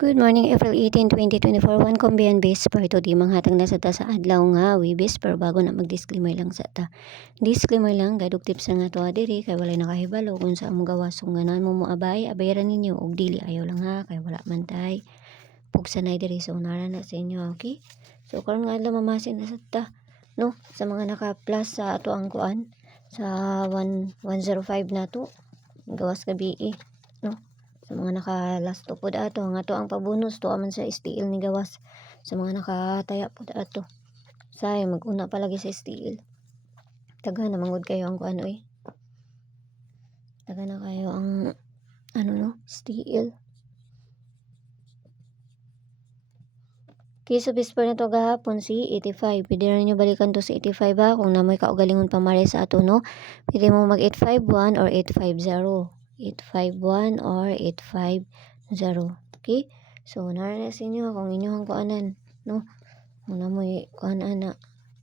Good morning, April 18, 2024. One kombiyan base per today manghatag na sa ta sa adlaw nga Webes pero bago na mag-disclaimer lang sa ta. Disclaimer lang gadug tips nga to diri kay walay nakahibalo kung sa among gawas kung ganan mo moabay abayaran ninyo og dili ayaw lang ha kay wala man tay pugsanay diri so nara na sa inyo okay. So karon nga adlaw mamasin na sa ta no sa mga naka-plus sa ato ang kuan sa 105 na to gawas ka BE no. Sa mga naka-last to pod ato nga to ang pabonus to aman sa STL ni gawas sa mga nakataya pod ato. Say mag-una pa lagi sa STL. Taga na mangod kayo ang kuan oy. Taga na kayo ang no STL. Okay, so bisper na to gahapon si 85. Pwede rin nyo balikan to si 85 ha kung namoy kaugalingon pamari sa ato no. Pwede mo mag 851 or 850. 851 or 850. Okay? So, narinig sa inyo kung inyong kuanan, no? Kung namoy kuanan na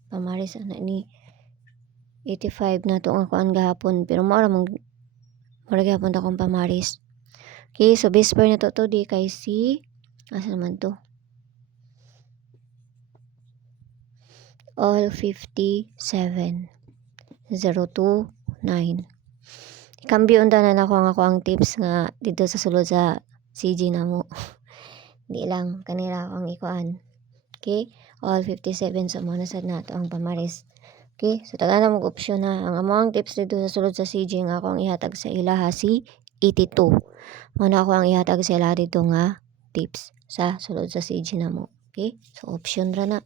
pamaris na ni 85 na to ang kuan gahapon. Pero maura gahapon ta kong pamaris. Okay, so bisper na to di kay si asa naman to? All 57 029. Kambyo unta na ako ang tips nga dito sa sulod sa CG na mo. Di lang kanila akong ikuan. Okay? All 57 sa mga nasad na ito ang pamaris. Okay? So taga na mag-opsyon na. Ang among tips dito sa sulod sa CG nga ako ang ihatag sa ilaha si 82. Muna ako ang ihatag sa ilaha dito nga tips sa sulod sa CG na mo. Okay? So option ra na.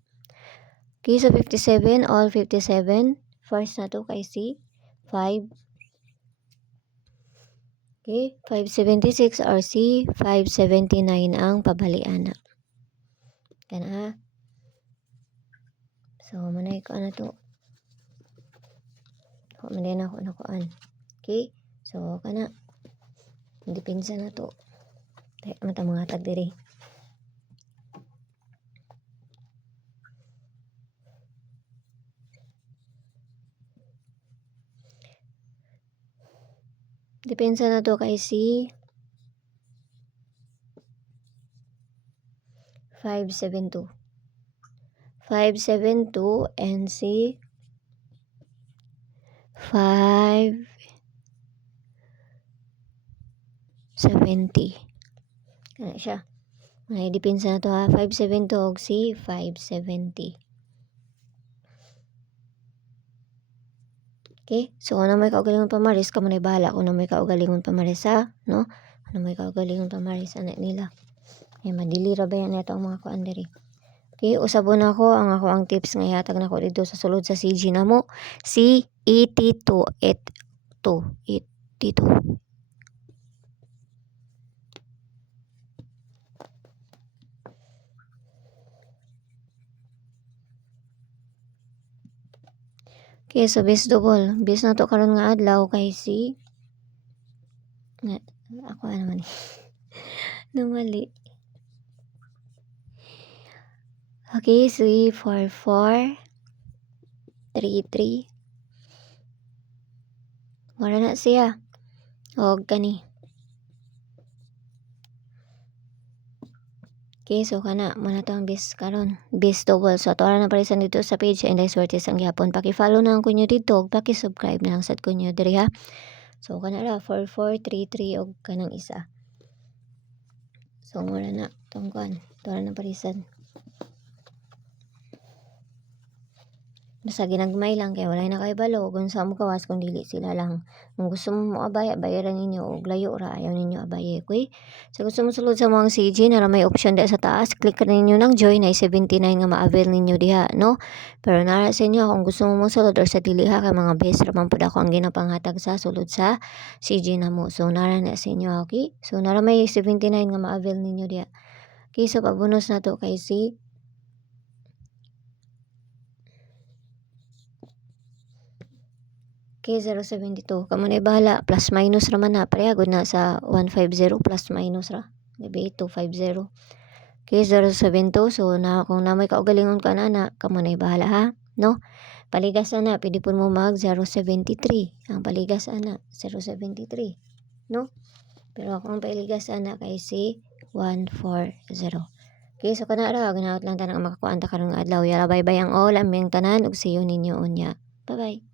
Okay, so 57, all 57. First na to kay si 5. Okay, 576 or si 579 ang pabalian na. Kana ha. So, manay ko na to. Manay na ako nakuan. Okay, so kana. Dipinsa na to. Tayo mata mga tag diri. Depensa na to kay si 572. 572 and si 570. Kana siya. May depensa na to ha. 572 og si 570. Okay? So, kung may kaugalingon pamaris, ka manay bahala kung may kaugalingon pamaris ha, no? Kung may kaugalingon pamaris, anak nila. Ay, madili ra ba yan ito ang mga kuan diri. Okay, usabon ako ang tips nga ihatag na ko dito sa sulod sa CG na mo. Si 82. 82. Okay, so base double. Base na to karon nga adlaw kay si ako naman namali. Okay, so 4433. Wala na siya. Og kani. Okay, so kana muna to ang base karon. Base double. So ato na parisan dito sa page and I swear ang gihapon. Paki-follow na ang kunyo dito, paki-subscribe na ang sad kunyo diri ha. So kana ra 4433 og kanang isa. So mura na tong kuan. Ato na parisan. Basta ginagmay lang kay walay na kay balo kung sa mo gawas kung dili sila lang. Kung gusto mo abaya, bayaran ninyo og layo ra ayaw ninyo abaya, okay? So gusto mo sulod sa mga CG na may option da sa taas, click ra ninyo ng join ay 79 nga ma-avail ninyo diha, no? Pero nara sa inyo kung gusto mo sulod or sa dili ha kay mga best ra man pud ako ang ginapanghatag sa sulod sa CG na mo. So nara na sa inyo, okay? So nara may 79 nga ma-avail ninyo diha. Okay, so pabonus na to kay si Okay, 072. Kamo na bahala. Plus minus raman na. Parehagod na sa 150. Plus minus ra. Maybe 250. Okay, 072. So, kung namoy kaugalingon ka na, kamo na bahala ha. No? Paligas na. Pwede po mo mag 073. Ang paligas na. 073. No? Pero ako ang paligas na kay si 140. Okay, so kana ra ganaot lang tanang makakuan ta karong adlaw. Yara bye-bye ang all, ambing tanan ug see you ninyo unya. Bye-bye.